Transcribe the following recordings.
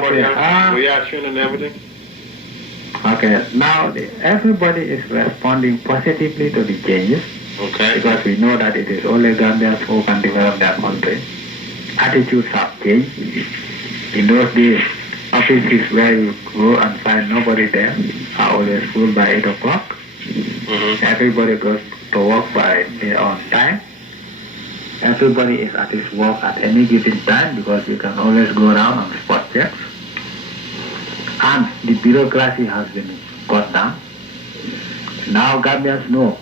reaction and everything? Okay, now everybody is responding positively to the changes. Okay. Because we know that it is only Gambians who can develop their country. Attitudes have changed. In those days, offices where you go and find nobody there are always full by 8 o'clock. Everybody goes to work by their own time. Everybody is at his work at any given time because you can always go around on spot checks. And the bureaucracy has been cut down. Now Gambians know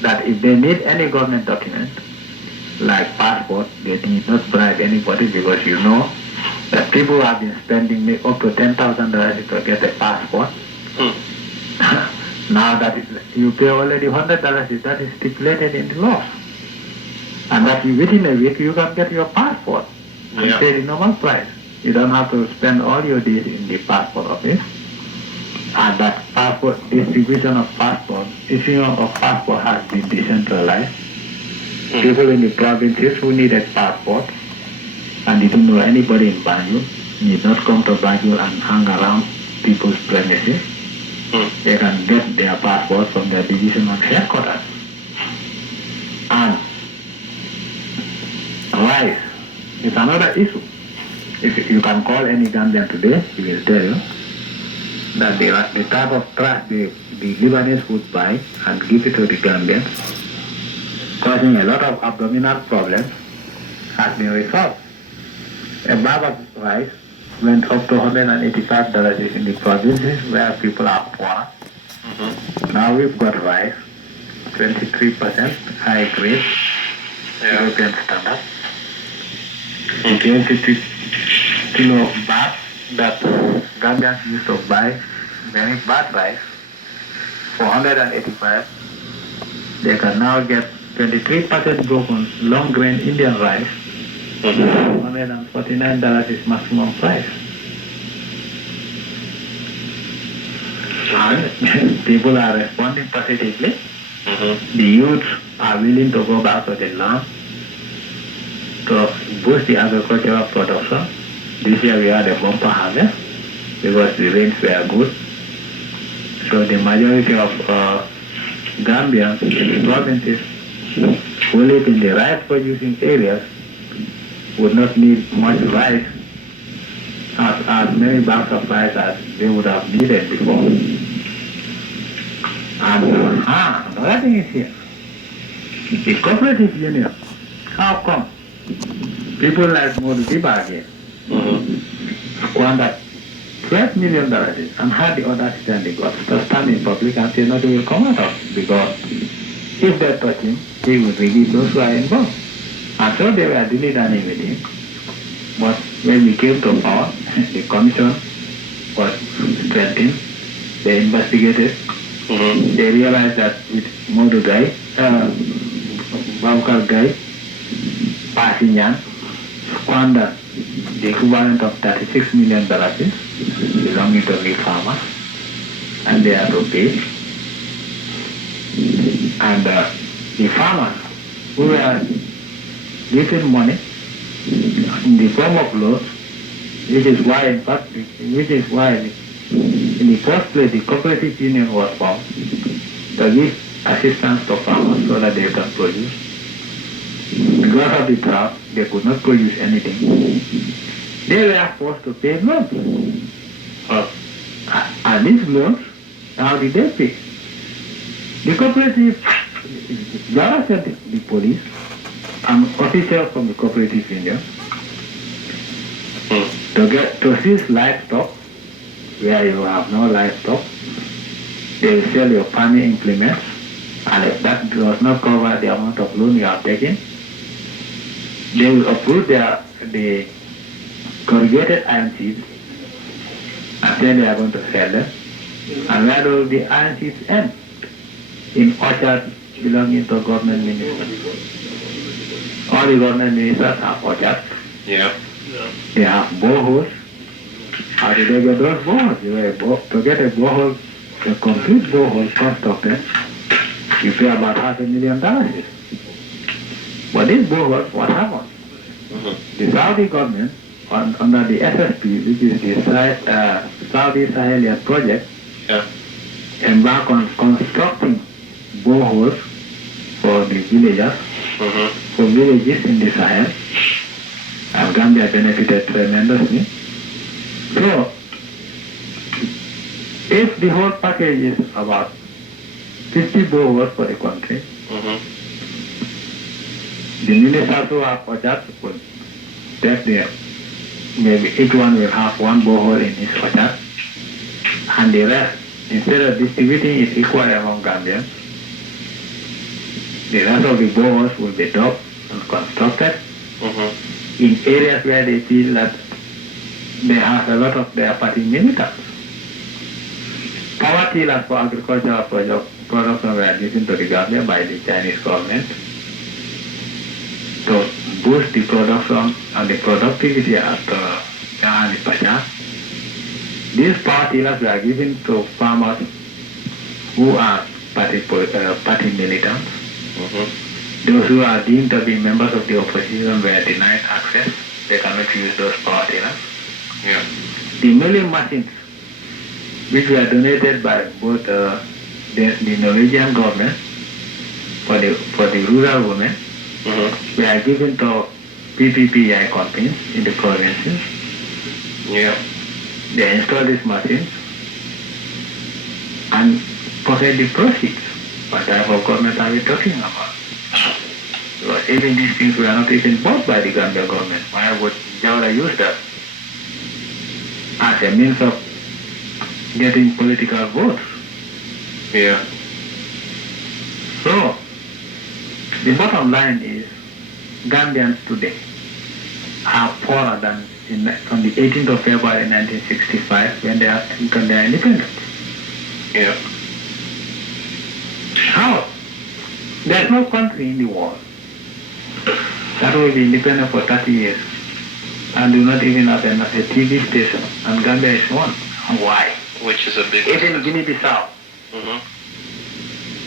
that if they need any government document, like passport, they need not bribe anybody because you know that people have been spending up to $10,000 to get a passport. Now that you pay already $100, that is stipulated in the law. And that within a week you can get your passport and pay the normal price. You don't have to spend all your days in the passport office. And that passport, distribution of passport, issuing of passport has been decentralized. People in the provinces who needed passport and didn't know anybody in Banjul need not come to Banjul and hang around people's premises. They can get their passport from their divisional headquarters. And rice is another issue. If you can call any Gambian today, he will tell you that the type of trash the Lebanese would buy and give it to the Gambians, causing a lot of abdominal problems, has been resolved. A bag of rice went up to $185 in the provinces where people are poor. Now we've got rice, 23% high grade, European standard. The 22 kilo bag that Gambians used to buy very bad rice for $185. They can now get 23% broken long grain Indian rice. $149 is maximum price. And people are responding positively. The youth are willing to go back to the land to boost the agricultural production. This year we had a bumper harvest because the rains were good. So the majority of Gambians in the provinces who live in the rice producing areas would not need much rice, as many bags of rice as they would have needed before. And another thing is here. The cooperative union, how come people like Modudiba again squandered $12 million and had the audacity and the guts to stand in public and say nothing will come out of, because if they touch him, he would release those who are involved. And so they were dilly-dallying with him. But when we came to power, the commission was strengthened. They investigated. They realized that with Modu guy, Babkar guy, Pasinyan, squandered the equivalent of $36 million belonging to the farmers, and they are to pay. And the farmers who were given money in the form of loans, which is why in the first place the cooperative union was formed to give assistance to farmers so that they can produce. Because of the drought, they could not produce anything. They were forced to pay loans. And these loans, how did they pay? The cooperative, Jawara sent the police and officials from the cooperative union to seize livestock where you have no livestock. They will sell your farming implements, and if that does not cover the amount of loan you have taken, they will uproot the corrugated iron seeds, and then they are going to sell them. And where do the iron seeds end? In orchards belonging to government ministers. All the government ministers have orchards. They have boreholes. How did they get those boreholes? To get a borehole, a complete borehole constructed, you pay about $500,000. But this borehole, what happened? The Saudi government under the SSP, which is the Southeast Sahelian project, embark on constructing boreholes for the villagers, for villages in the Sahel. And Gambia benefited tremendously. So, if the whole package is about 50 boreholes for the country, the ministers who have orchards will take their, maybe each one will have one borehole in his orchard, and the rest, instead of distributing it equally among Gambians, the rest of the boreholes will be dug and constructed in areas where they feel that they have a lot of their party militants. Power tillers for agricultural production were given to the Gambia by the Chinese government to boost the production and the productivity at the Pasha. These power tillers were given to farmers who are party militants. Those who are deemed to be members of the opposition were denied access. They cannot use those power tillers. The milling machines, which were donated by both the Norwegian government for the rural women, were given to PPPI companies in the provinces. They installed these machines and pocket the proceeds. What type of government are we talking about? Because even these things were not even bought by the Gambia government. Why would Jawara use that as a means of getting political votes? So, the bottom line is, Gambians today are poorer than on the 18th of February 1965 when they are got their independence. How? There's no country in the world that will be independent for 30 years and do not even have a TV station, and Gambia is one. Why? Which is a big... Even Guinea-Bissau.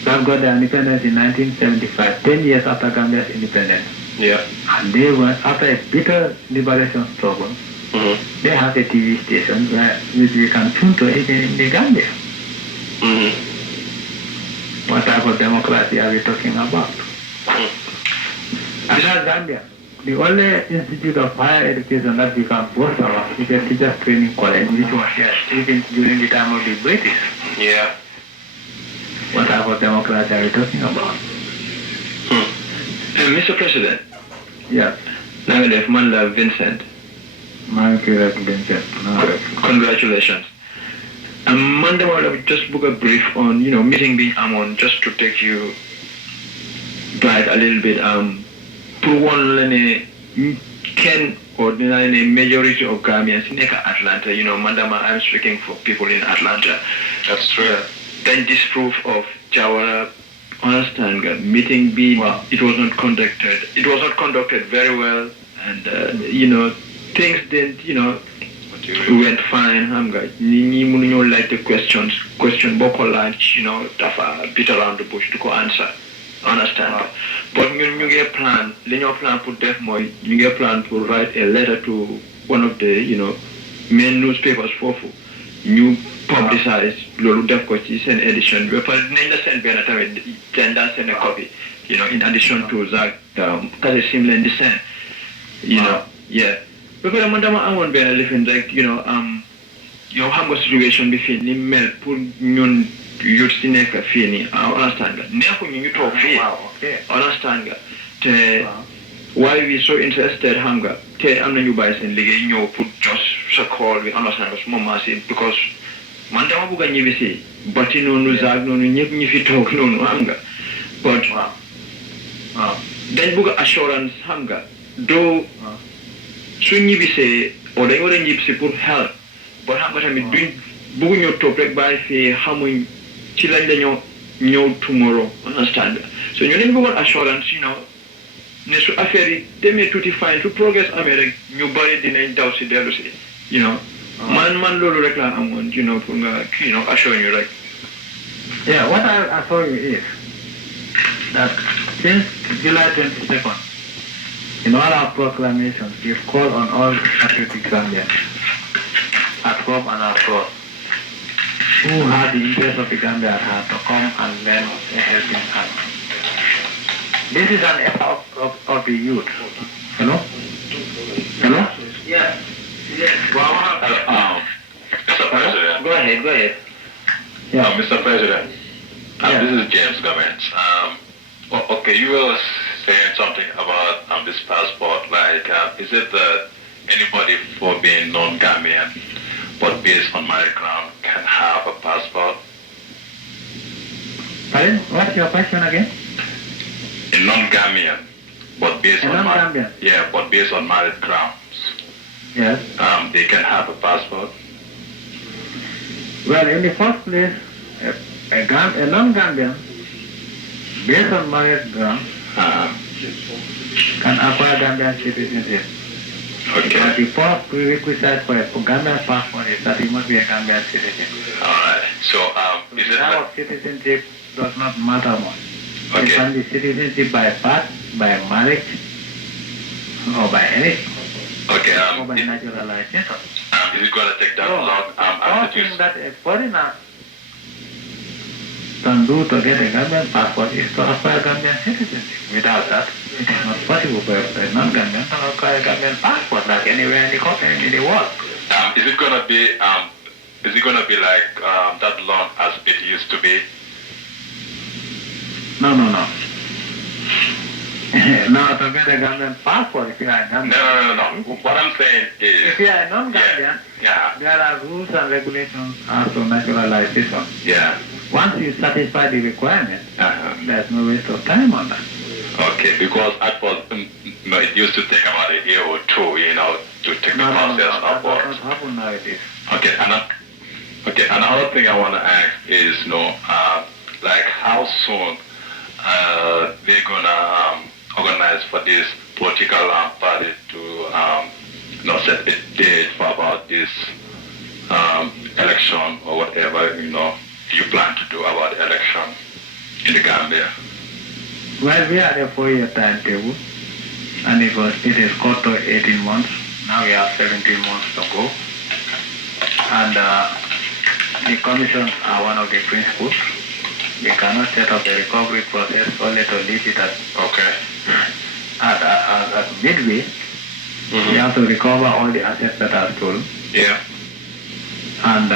That got their independence in 1975, 10 years after Gambia's independence. And they were, after a bitter liberation struggle, they have a TV station which we can tune to even in the Gambia. What type of democracy are we talking about? And that's Gambia. The only institute of higher education that we can boast about is a teachers training college, which was here even during the time of the British. What type of democracy are we talking about? Mr. President. Yes. Nangalef Manla Vincent. Vincent. Congratulations. Manda will just book a brief on, meeting being on, just to take you back a little bit. For one, can ordinarily a majority of Gambians in Atlanta, Mandama, I'm speaking for people in Atlanta. That's true. Then disproof of Jawara, understand, meeting being, it was not conducted. It was not conducted very well, and, things didn't, went fine. I'm going to like the question boko lunch, dafa bit around the bush to go answer. Understand? But you get a plan, linear plan put death more, you get a plan to write a letter to one of the, main newspapers for you publicize Lulu Def Coach send edition. We put Nenda send Benata send a copy, in addition to that because it's similar in the same. We put a mandama I want Ben living like, your humble situation between the male put nyun youth sineka fini. I understand that. Never you talk fee. Understand that. Why we so interested hunger? I'm not you guys in Liga, put just so call we understand as mama said because Mandama buga nyibisi, but no zag no nyifi talk no hunger. But then buga assurance hunger. Though so nyibisi or they wouldn't nyibisi put help. But how much I mean doing bugu your topic by say how many children you tomorrow, understand? So you need buga assurance, Nesu affaire they may to define to progress America, you bury the 9,000 dollars, Man lolo rekla amount, assuring you like. Yeah, what I assure you is that since July 22nd, in all our proclamations, we've called on all patriotic Gambians, at home and abroad, who have the interest of the Gambia at heart to come and lend a helping hand. This is an effort of the youth. Hello? Hello? Yeah. Mr. President. Go ahead. Yeah. Mr. President. Yeah. This is James Government. Okay, you were saying something about this passport. Like, is it that anybody for being non-Gambian, but based on my ground, can have a passport? Pardon? What's your question again? A non-Gambian, but based on non-Gambian? but based on married grounds. Yes. They can have a passport. Well, in the first place, a non-Gambian, based on marriage grounds, can acquire Gambian citizenship. Okay. But the first prerequisite for a Gambian passport is that he must be a Gambian citizen. All right. So, is the it type of citizenship does not matter much. Okay. It can be citizenship by birth, by marriage, or by anything. Okay. Or by naturalization. Is it going to take that So, long? all things that a foreigner can do to get a Gambian passport is to acquire Gambian citizenship. Without that, it is not possible for a non-Gambian to acquire a Gambian passport like anywhere in the country in the world. Is it going to be like that long as it used to be? No. Now to get a Gambian passport, if you are a Gambian. No. What I'm saying is, if you are a non-Gambian, there are rules and regulations as to naturalization. Yeah. Once you satisfy the requirement, there's no waste of time on that. Okay, because at first, it used to take about a year or two, to take the process That upward. does not happen nowadays. Okay, another thing I want to ask is, like how soon they're gonna organize for this political party to set a date for about this election or whatever you plan to do about the election in the Gambia. Well, we had a 4-year timetable, and it is cut to 18 months. Now we have 17 months to go, and the commissions are one of the principles. We cannot set up a recovery process only to leave it at midway. Mm-hmm. We have to recover all the assets that are stolen. Yeah. And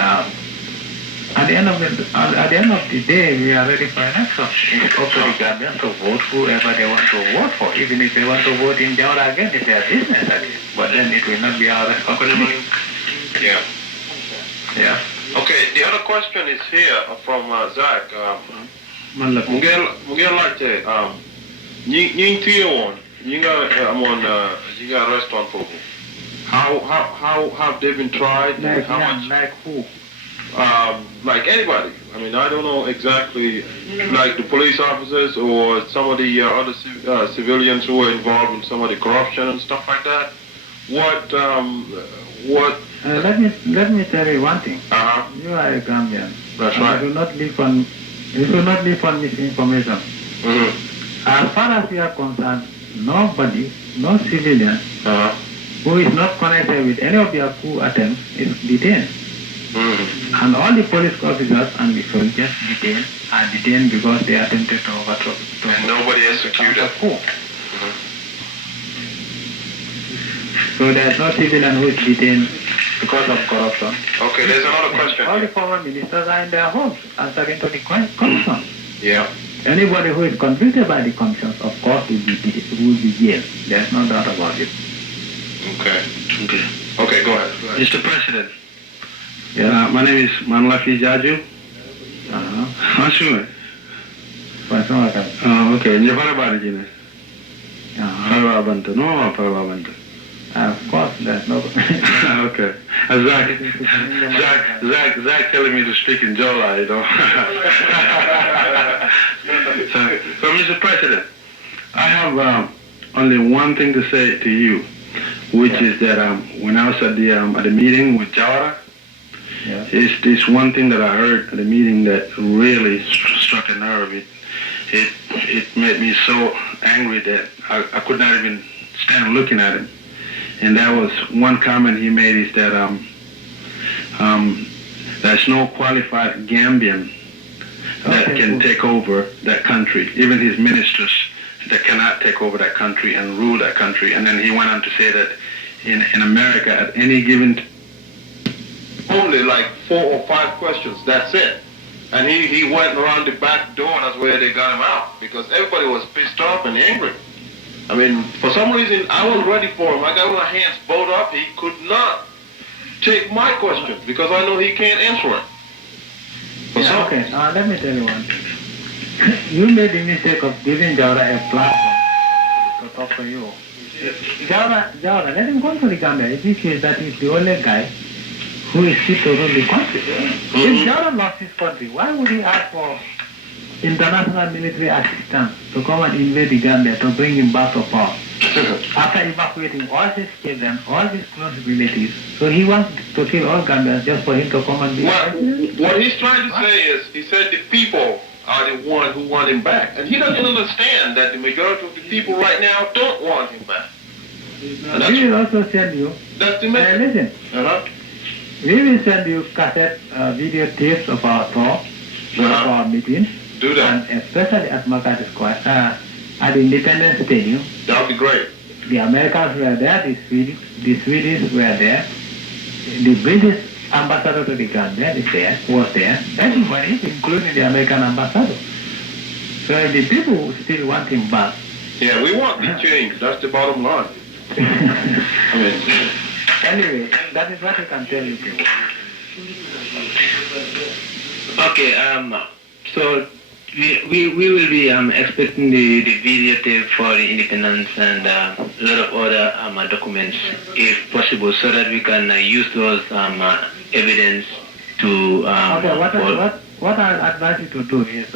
at the end of the day, we are ready for election. It's up to the Gambians to vote whoever they want to vote for. Even if they want to vote in Jawara again, it's their business again. But then it will not be our responsibility. Yeah. Yeah. Okay, the other question is here from Zach. Mungel laajte ñi téye woon ñi nga amoon ñi nga restaurant foofu. How have they been tried? Like how much? Like who? Like anybody. I mean, I don't know exactly, like the police officers or some of the other civilians who were involved in some of the corruption and stuff like that. What? Let me tell you one thing. You are a Gambian. That's right. You should not live on misinformation. Mm-hmm. As far as we are concerned, nobody, no civilian, who is not connected with any of their coup attempts is detained. Mm-hmm. And all the police officers and the soldiers are detained because they attempted to overthrow. And nobody executed. Mm-hmm. So there is no civilian who is detained because of corruption. Okay, there's another question. All the former ministers are in their homes answering to the commission. Yeah. Anybody who is convicted by the commissions, of course, will be jailed. There's no doubt about it. Okay, go ahead. Mr. President. Yeah. My name is Manlafi Jaju. Mashume. Okay. Njafara bari jine. Parwa bantu. No, parwa bantu. Of course, there's no. Okay. Zach telling me to speak in Jola, So, Mr. President, I have only one thing to say to you, which is that when I was at the meeting with Jawara, it's this one thing that I heard at the meeting that really struck a nerve. It made me so angry that I could not even stand looking at him. And that was one comment he made is that there's no qualified Gambian that can take over that country, even his ministers that cannot take over that country and rule that country. And then he went on to say that in America at any given only like 4 or 5 questions, that's it. And he went around the back door, and that's where they got him out, because everybody was pissed off and angry. I mean, for some reason, I was ready for him. I got my hands both up. He could not take my questions because I know he can't answer it. Okay, let me tell you one thing. You made the mistake of giving Jawara a platform to talk to you. Jawara, let him go to the Gambia. If he says that he's the only guy who is fit to rule the country. If Jawara lost his country, why would he ask for international military assistance to come and invade the Gambia to bring him back to power? After evacuating all his children, all his close relatives, so he wants to kill all Gambians just for him to come and be... What he's trying to say is, he said the people are the one who want him back. And he doesn't understand that the majority of the people right now don't want him back. And we will also send you... That's the message. Listen. We will send you cassette video tapes of our talk, of our meetings. Do that. And especially at Makati Square, at the Independence Stadium. That would be great. The Americans were there, the Swedes were there, the British ambassador to the Gambia was there, everybody, including the American ambassador. So the people still want him back. Yeah, we want the change. That's the bottom line. Anyway, that is what I can tell you people. Okay, so we will be expecting the videotape for the independence and a lot of other documents, if possible, so that we can use those evidence to... okay, what I advise you to do is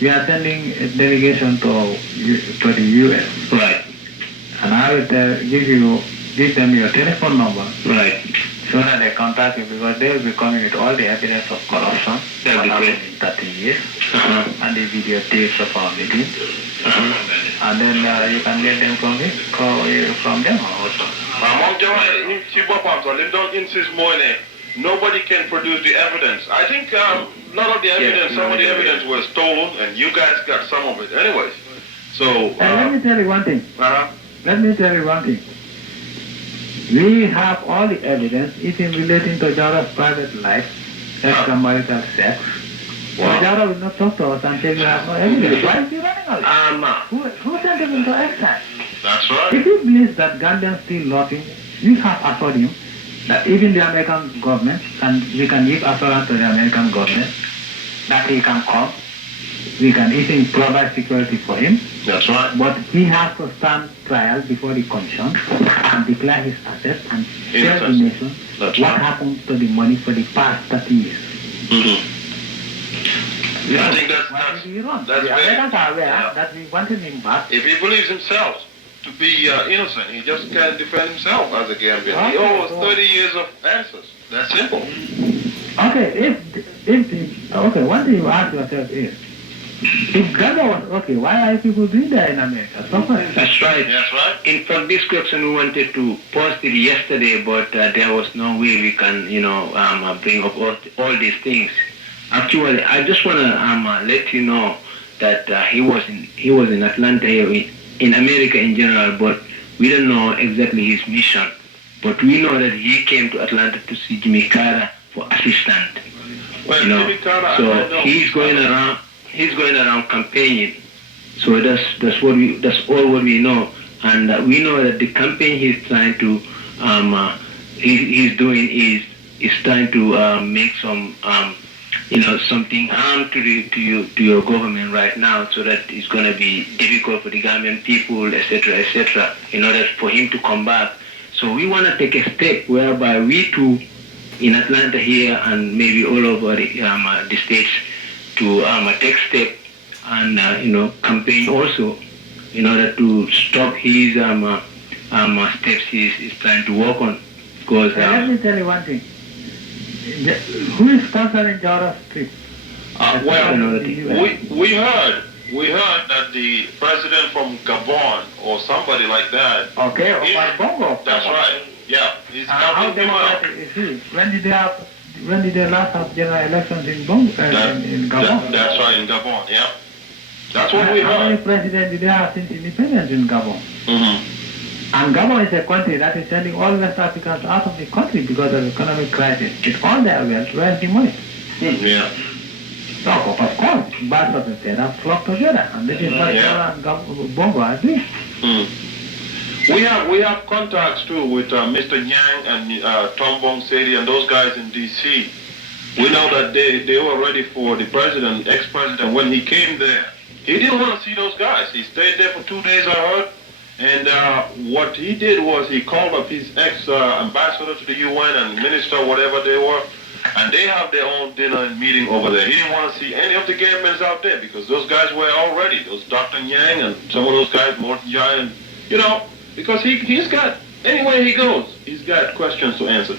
we are sending a delegation to the U.S. Right. And I will give them your telephone number. Right. So that they contact you, because they will be coming with all the evidence of corruption that will be great. In 13 years, and the videotapes of our meetings. And then you can get them from them also. Nobody can produce the evidence. I think a lot of the evidence, some of the evidence was stolen, and you guys got some of it anyways. So... let me tell you one thing. Let me tell you one thing. We have all the evidence, even relating to Jawara's private life, extramarital sex. Wow. Jawara will not talk to us until you have no evidence. Why is he running away? Who sent him into exile? That's right. If he believes that Gambians still love him, we have assured him that even the American government, and we can give assurance to the American government that he can come. We can even provide security for him. That's right. But he has to stand trial before the commission and declare his assets and tell the nation what happened to the money for the past 30 years. I think that's the Americans are aware that we wanted him back. If he believes himself to be innocent, he just can't defend himself as a Gambian. He owes 30 years of answers. That's simple. Okay, one thing you ask yourself is, if Gambia was okay, why are people doing that in America? That's right. That's right. In fact, this question we wanted to post it yesterday, but there was no way we can, bring up all these things. Actually, I just want to let you know that he was in Atlanta here, in America in general, but we don't know exactly his mission. But we know that he came to Atlanta to see Jimmy Carter for assistance. Well, Jimmy Carter, so he's going around. He's going around campaigning, so that's all what we know, and we know that the campaign he's trying to he's doing is trying to make some something harm to your government right now, so that it's going to be difficult for the Gambian people, etc., in order for him to come back. So we want to take a step whereby we too, in Atlanta here and maybe all over the states, to take step and campaign also in order to stop his steps he's trying to work on. Because let me tell you one thing. Who is sponsoring Jawara's trip? We heard we heard that the president from Gabon or somebody like that. Okay, Omar Bongo. That's right. Yeah, he's How helping him out. democratic is he? When did they last have general elections in Gabon? That's right, in Gabon, yeah. That's what we How many heard. presidents did they have since independence in Gabon? Mm-hmm. And Gabon is a country that is sending all West Africans out of the country because of economic crisis. It's all their wealth. Where's the money? Yeah. So, of course, parts of the state have flocked together. And this is what Yeah. Bongo are doing. We have contacts too with Mr. Nyang and Tombong Sedi and those guys in D.C. We know that they were ready for the president, ex-president, when he came there. He didn't want to see those guys. He stayed there for 2 days, I heard. And what he did was he called up his ex-ambassador to the UN and minister, whatever they were, and they have their own dinner and meeting over there. He didn't want to see any of the Gambians out there because those guys were all ready. Those Dr. Nyang and some of those guys, Morton Jai, and, you know, because he's got, anywhere he goes, he's got questions to answer.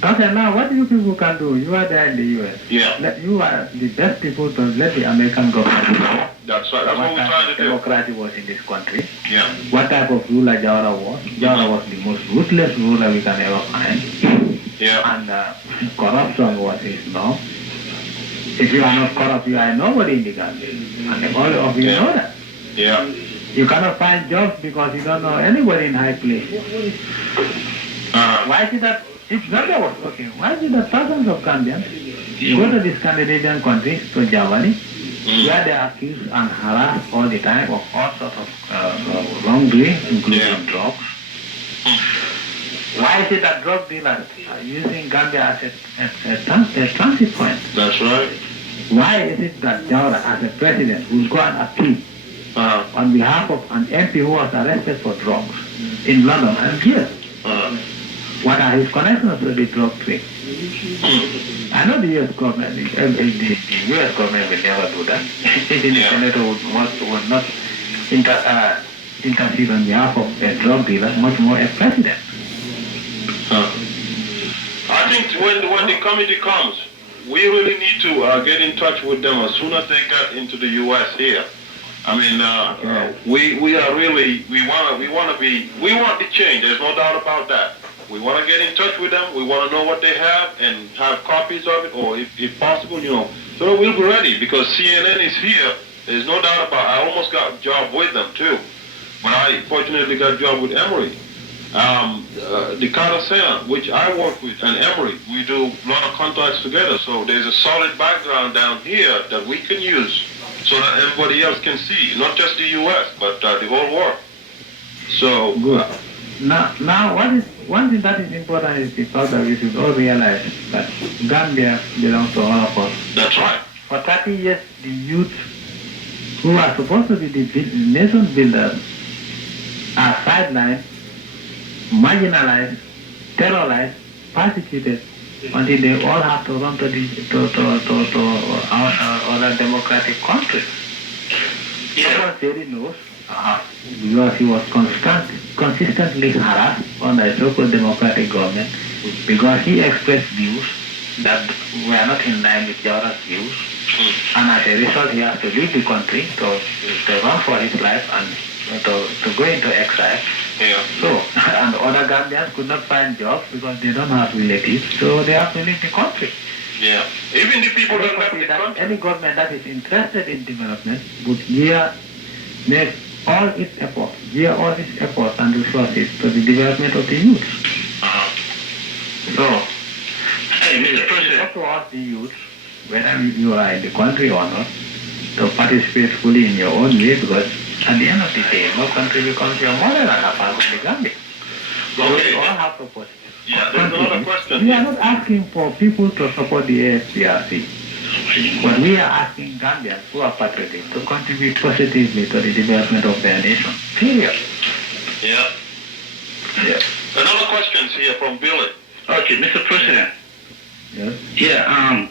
Okay, now what you people can do? You are there in the U.S. Yeah. You are the best people to let the American government know That's right. That's what we're type trying of to do. democracy was in this country. Yeah. What type of ruler Jawara was. Jawara was the most ruthless ruler we can ever find. Yeah. And corruption was his norm. If you are not corrupt, you are nobody in the Gambia. And all of you know that. Yeah. You cannot find jobs because you don't know anybody in high places. Why is it that if Gambia was working, why is it that thousands of Gambians go to these Scandinavian countries, to Jawari, where they are accused and harassed all the time of all sorts of wrongdoing, including drugs? Why is it that drug dealers are using Gambia as a transit point? That's right. Why is it that Jawara, as a president, will go and appeal on behalf of an MP who was arrested for drugs in London and here? What are his connections with the drug trade? I know the U.S. government, the U.S. government will never do that. The senator would not intercede on behalf of a drug dealer, much more a president. I think when the committee comes, we really need to get in touch with them as soon as they get into the U.S. here. I mean, we are really, we want the change. There's no doubt about that. We want to get in touch with them. We want to know what they have and have copies of it, or if possible, you know, so that we'll be ready, because CNN is here. There's no doubt about it. I almost got a job with them too, but I fortunately got a job with Emory. The Carter Center, which I work with, and Emory, we do a lot of contacts together. So there's a solid background down here that we can use so that everybody else can see, not just the U.S., but the whole world. So good. Now, one thing that is important is the fact that we should all realize that Gambia belongs to all of us. That's right. For 30 years, the youth who are supposed to be the nation builders are sidelined, marginalized, terrorized, persecuted, until they all have to run to other democratic countries. Someone said he knows, because he was consistently harassed under a so-called democratic government, because he expressed views that were not in line with Jawara's views, and as a result he has to leave the country to run for his life and to go into exile. Yeah. So, and other Gambians could not find jobs because they don't have relatives, so they have to leave the country. Yeah. Even the people that left the country. Any government that is interested in development would make all its efforts and resources to the development of the youth. So, Hey, Mr. President. have to ask the youth, whether you are in the country or not, to participate fully in your own way, because at the end of the day, no country becomes your mother and a part of the Gambia. So we all have to put. Yeah, there's another question. We are not asking for people to support the AFCRC, but we are asking Gambians who are patriotic to contribute positively to the development of their nation. Period. Yeah. Yes. Another question here from Billy. Okay, Mr. President. Yes. Yeah,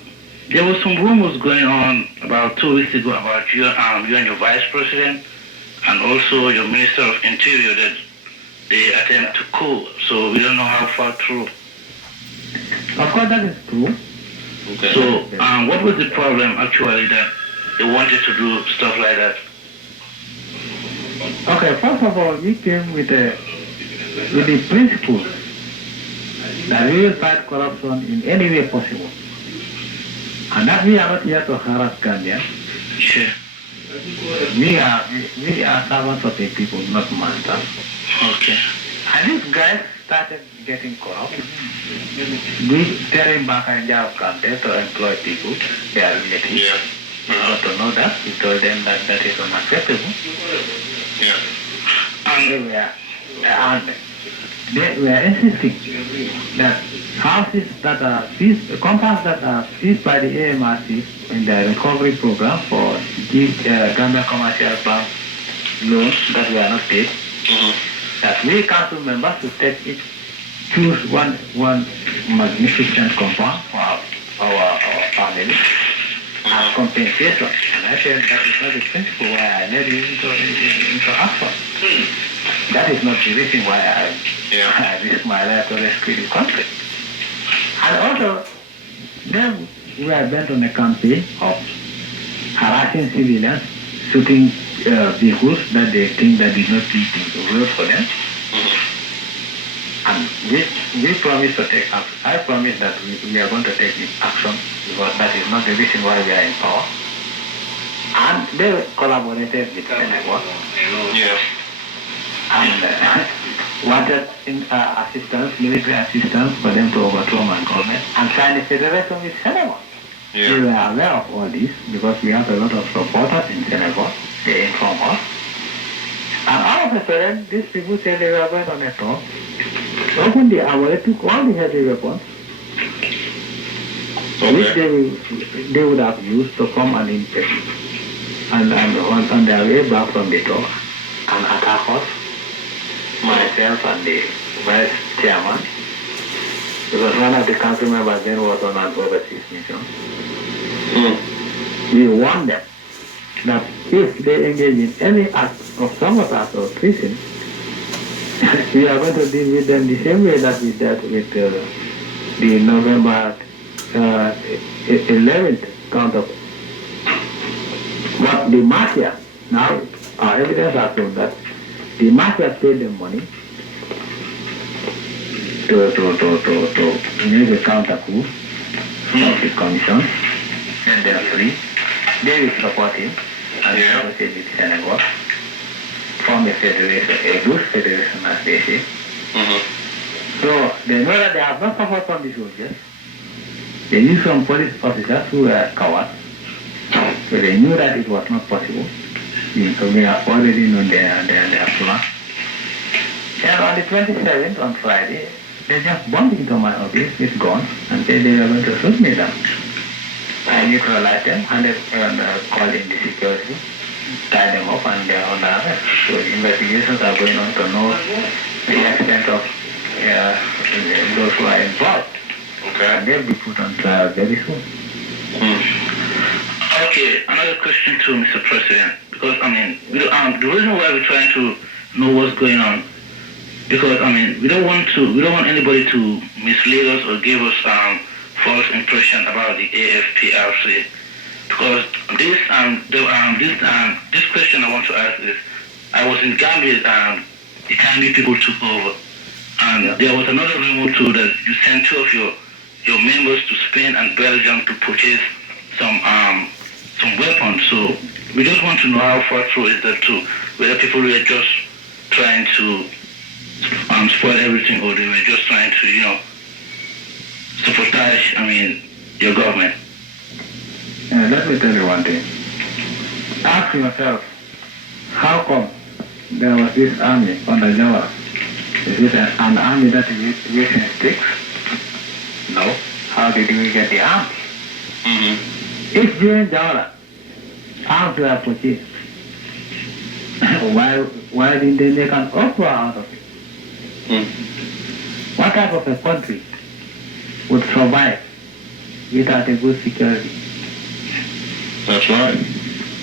there were some rumors going on about 2 weeks ago about you and your vice president and also your Minister of Interior that they attempt to coup. So we don't know how far through. Of course, that is true. Okay. So what was the problem actually that they wanted to do stuff like that? Okay, first of all, we came with the principle that we will fight corruption in any way possible. And that we are not here to harass Gambians. Sure. We are servants of the people, not masters. Okay. And these guys started getting corrupt. We telling back and job content to employ people, their relatives. Yeah. We got to know that. We told them that that is unacceptable. Yeah. And they were insisting that houses that are seized, compounds that are seized by the AMRC in the recovery program for Gambia Commercial Bank loans that were not paid, that we council members should choose one magnificent compound for our family as compensation. And I said that is not the principle why I led you into action. That is not the reason why I risk my life to rescue the country. And also, then we are bent on a campaign of harassing civilians, shooting vehicles that they think that did not do the road for them. And we promise to take action. I promise that we are going to take action because that is not the reason why we are in power. And they collaborated with Senegal. Yeah. And wanted assistance, military assistance for them to overthrow my government and sign a federation with Senegal. Yeah. We were aware of all this because we have a lot of supporters in Senegal. They inform us. And all of a sudden, these people said they were going on a tour. Opened the hour, they took all the heavy weapons, which they would have used to come and infect. And on their way back from the tour, and attack us, myself and the vice chairman, because one of the council members then was on an overseas mission. We warned them that if they engage in any act of sabotage or treason, we are going to deal with them the same way that we dealt with the November 11th counter. But the mafia, now our evidence has shown that the mafia paid them money to make a counter coup of the commission, and they are free. They will support him and negotiate with Senegal, form a federation, a good federation as they say. So they know that they have not suffered from the soldiers. They used some police officers who were cowards. So they knew that it was not possible. We have already known their plan. And on the 27th, on Friday, they just bumped into my office with guns and said they were going to shoot me down. I neutralized them and called in the security, tied them up, and they are under arrest. So the investigations are going on to know the extent of those who are involved. Okay. And they'll be put on trial very soon. Okay, another question to Mr. President, because the reason why we're trying to know what's going on, because we don't want anybody to mislead us or give us false impression about the AFPRC, because this question I want to ask is, I was in Gambia the time you people took over, and there was another rumor too that you sent two of your members to Spain and Belgium to purchase some weapons. So we just want to know how far true is that too, whether people were just trying to spoil everything, or they were just trying to, sabotage, your government. Let me tell you one thing. Ask yourself, how come there was this army under Jawara? Is it an army that is using sticks? No. How did we get the arms? If during Jawara, arms were purchased, why didn't they make an uproar out of it? What type of a country would survive without a good security? That's right.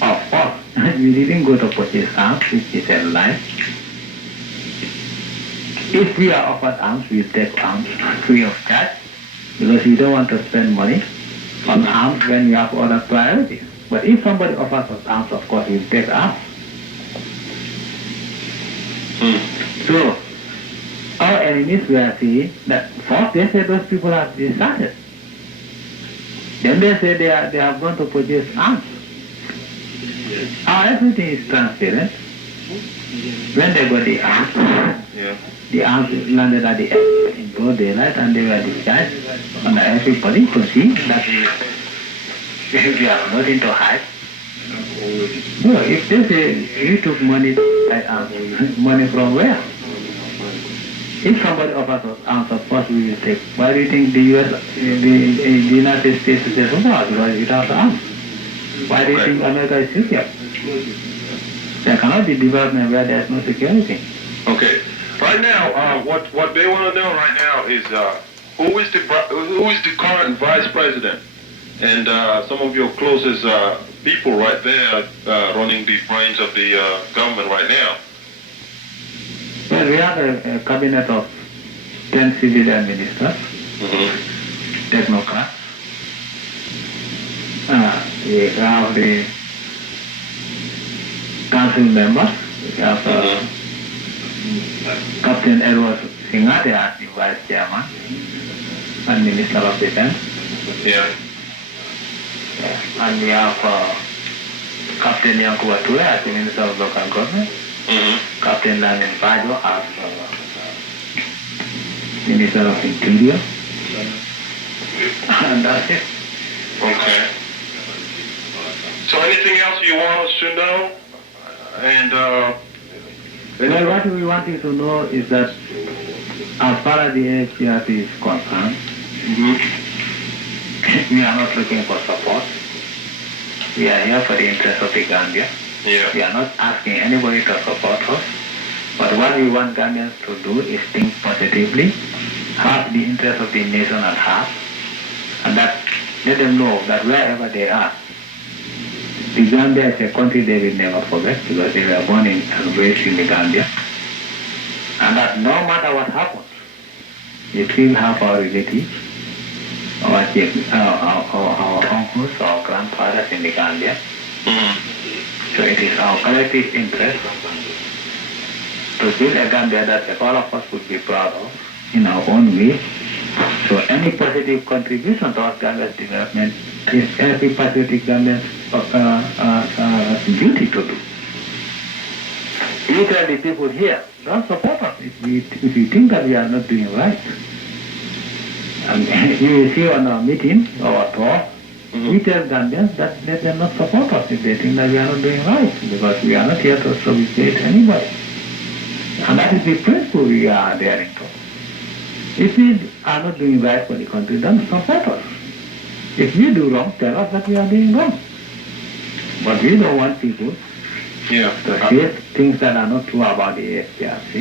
Of course, we didn't go to purchase arms, which is a lie. If we are offered arms, we take arms free of charge, because we don't want to spend money on arms when we have other priorities. But if somebody offers us arms, of course, we'll take arms. So, our enemies were saying that first they say those people have deserted. Then they say they are going to purchase arms. Everything is transparent. When they got the arms, the arms landed at the airport in broad daylight and they were discharged. And everybody could see that we have nothing to hide. No, if they say you took money, money from where? If somebody offers us arms, of course we will take. Why do you think the the United States is so far? Because it has arms. Why do you think America is secure? There cannot be development where there is no security. Okay. Right now, what they want to know right now is who is the current vice president and some of your closest people right there running the brains of the government right now. Well, we have a cabinet of 10 civilian ministers, technocrats. We have the council members. We have Captain Edward Singer, they are the vice chairman and minister of defense. And we have Captain Yankuba Ture as the minister of local government. Captain Lamin Bajo as minister of interior. And that's it. Okay. So anything else you want us to know? And well, what we want you to know is that as far as the AFPRC is concerned, we are not looking for support. We are here for the interest of the Gambia. We are not asking anybody to support us. But what we want Gambians to do is think positively, have the interest of the nation at heart, and that let them know that wherever they are, the Gambia is a country they will never forget because they were born in and raised in the Gambia. And that no matter what happens, we still have our relatives, our uncles, our grandfathers in the Gambia. So it is our collective interest to build a Gambia that all of us would be proud of in our own way. So any positive contribution towards Gambia's development is every patriotic Gambian's duty to do. You tell the people here, don't support us if you think that we are not doing right. And you will see on our meeting, our talk, we tell Gambians that let them not support us if they think that we are not doing right, because we are not here to subjugate anybody. And that is the principle we are adhering to. If we are not doing right for the country, don't support us. If we do wrong, tell us that we are doing wrong. But we don't want people to say things that are not true about the AFPRC.